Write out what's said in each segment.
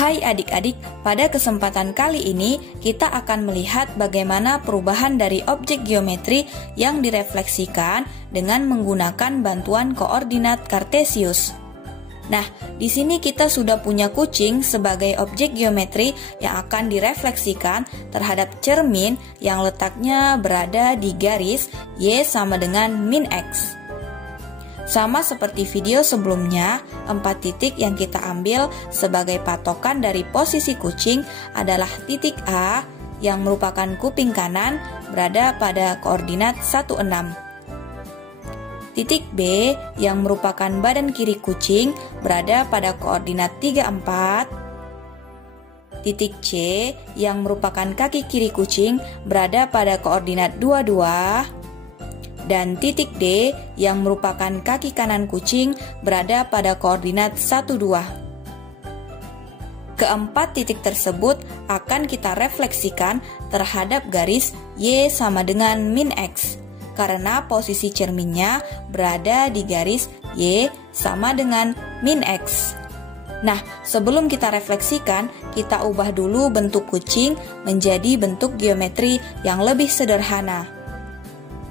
Hai adik-adik, pada kesempatan kali ini kita akan melihat bagaimana perubahan dari objek geometri yang direfleksikan dengan menggunakan bantuan koordinat Kartesius. Nah, di sini kita sudah punya kucing sebagai objek geometri yang akan direfleksikan terhadap cermin yang letaknya berada di garis Y sama dengan min X. Sama seperti video sebelumnya, 4 titik yang kita ambil sebagai patokan dari posisi kucing adalah titik A yang merupakan kuping kanan berada pada koordinat 16. Titik B yang merupakan badan kiri kucing berada pada koordinat 34. Titik C yang merupakan kaki kiri kucing berada pada koordinat 22. Dan titik D yang merupakan kaki kanan kucing berada pada koordinat 12. Keempat titik tersebut akan kita refleksikan terhadap garis Y sama dengan min X, karena posisi cerminnya berada di garis Y sama dengan min X. Nah, sebelum kita refleksikan, kita ubah dulu bentuk kucing menjadi bentuk geometri yang lebih sederhana.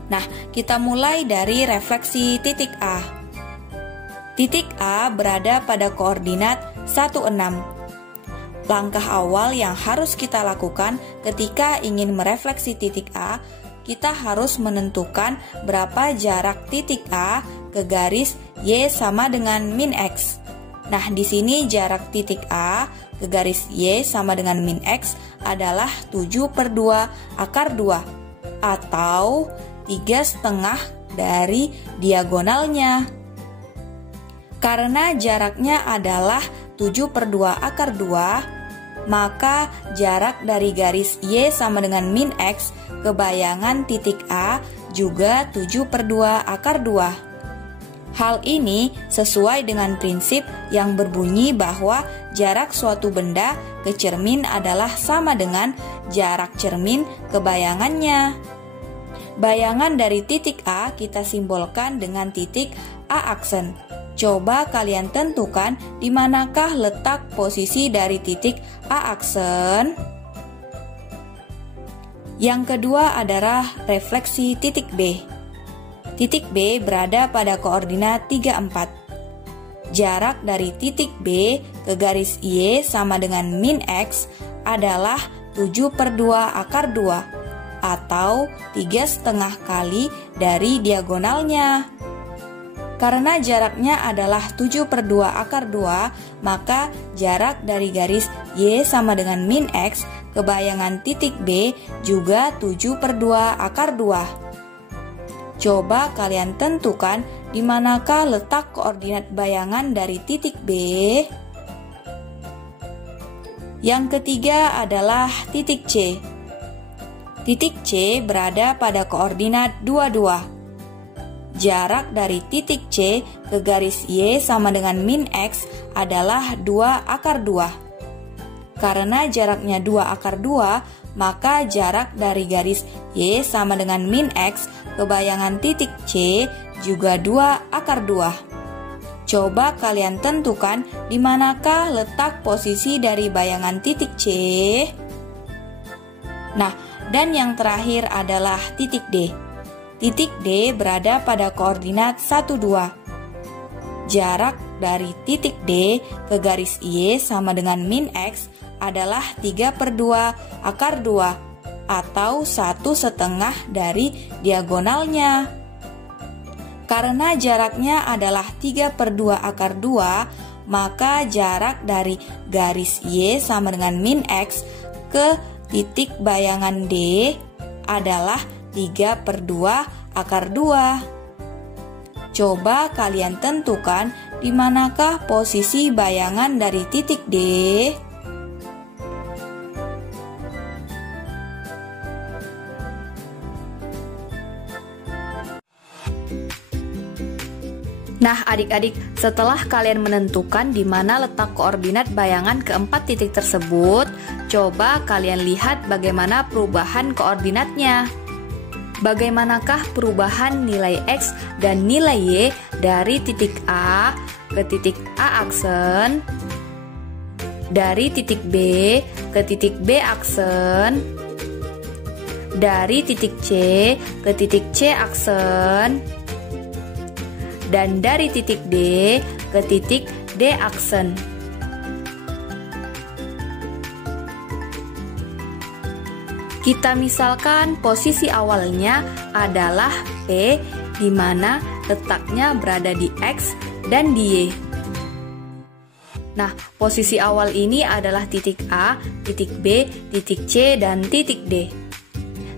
Nah, kita mulai dari refleksi titik A. Titik A berada pada koordinat 16. Langkah awal yang harus kita lakukan ketika ingin merefleksi titik A, kita harus menentukan berapa jarak titik A ke garis Y sama dengan min X. Nah, di sini jarak titik A ke garis Y sama dengan min X adalah 7/2 atau 3,5 dari diagonalnya. Karena jaraknya adalah 7/2, maka jarak dari garis Y sama dengan min X ke bayangan titik A juga 7/2. Hal ini sesuai dengan prinsip yang berbunyi bahwa jarak suatu benda ke cermin adalah sama dengan jarak cermin ke bayangannya. Bayangan dari titik A kita simbolkan dengan titik A aksen. Coba kalian tentukan di manakah letak posisi dari titik A aksen. Yang kedua adalah refleksi titik B. Titik B berada pada koordinat 34. Jarak dari titik B ke garis Y sama dengan min X adalah 7/2 atau 3,5 kali dari diagonalnya. Karena jaraknya adalah 7/2, maka jarak dari garis Y sama dengan min X ke bayangan titik B juga 7/2. Coba kalian tentukan di manakah letak koordinat bayangan dari titik B. Yang ketiga adalah titik C. Titik C berada pada koordinat 22. Jarak dari titik C ke garis Y sama dengan min X adalah 2/2. Karena jaraknya 2/2, maka jarak dari garis Y sama dengan min X ke bayangan titik C juga 2/2. Coba kalian tentukan di manakah letak posisi dari bayangan titik C. Nah, dan yang terakhir adalah titik D. Titik D berada pada koordinat 12. Jarak dari titik D ke garis Y sama dengan min X adalah 3/2 atau 1,5 dari diagonalnya. Karena jaraknya adalah 3/2, maka jarak dari garis Y sama dengan min X ke titik bayangan D adalah 3/2. Coba kalian tentukan di manakah posisi bayangan dari titik D. Nah adik-adik, setelah kalian menentukan di mana letak koordinat bayangan keempat titik tersebut, coba kalian lihat bagaimana perubahan koordinatnya. Bagaimanakah perubahan nilai X dan nilai Y dari titik A ke titik A aksen? dari titik B ke titik B aksen, dari titik C ke titik C aksen, dan dari titik D ke titik D aksen. Kita misalkan posisi awalnya adalah P, di mana letaknya berada di X dan di Y. Nah, posisi awal ini adalah titik A, titik B, titik C, dan titik D.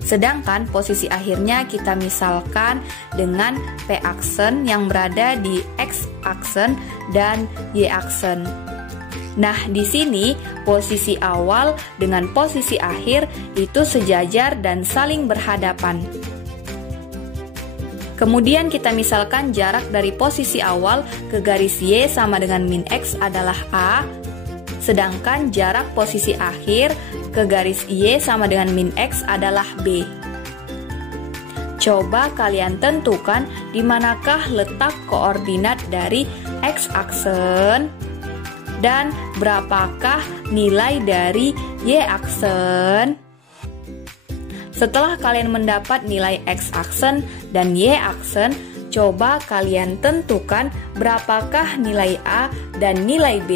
Sedangkan posisi akhirnya kita misalkan dengan P aksen yang berada di X aksen dan Y aksen. Nah, di sini posisi awal dengan posisi akhir itu sejajar dan saling berhadapan. Kemudian kita misalkan jarak dari posisi awal ke garis Y sama dengan min X adalah A, sedangkan jarak posisi akhir ke garis Y sama dengan min X adalah B. Coba kalian tentukan di manakah letak koordinat dari X aksen dan berapakah nilai dari Y aksen. Setelah kalian mendapat nilai X aksen dan Y aksen, coba kalian tentukan berapakah nilai A dan nilai B.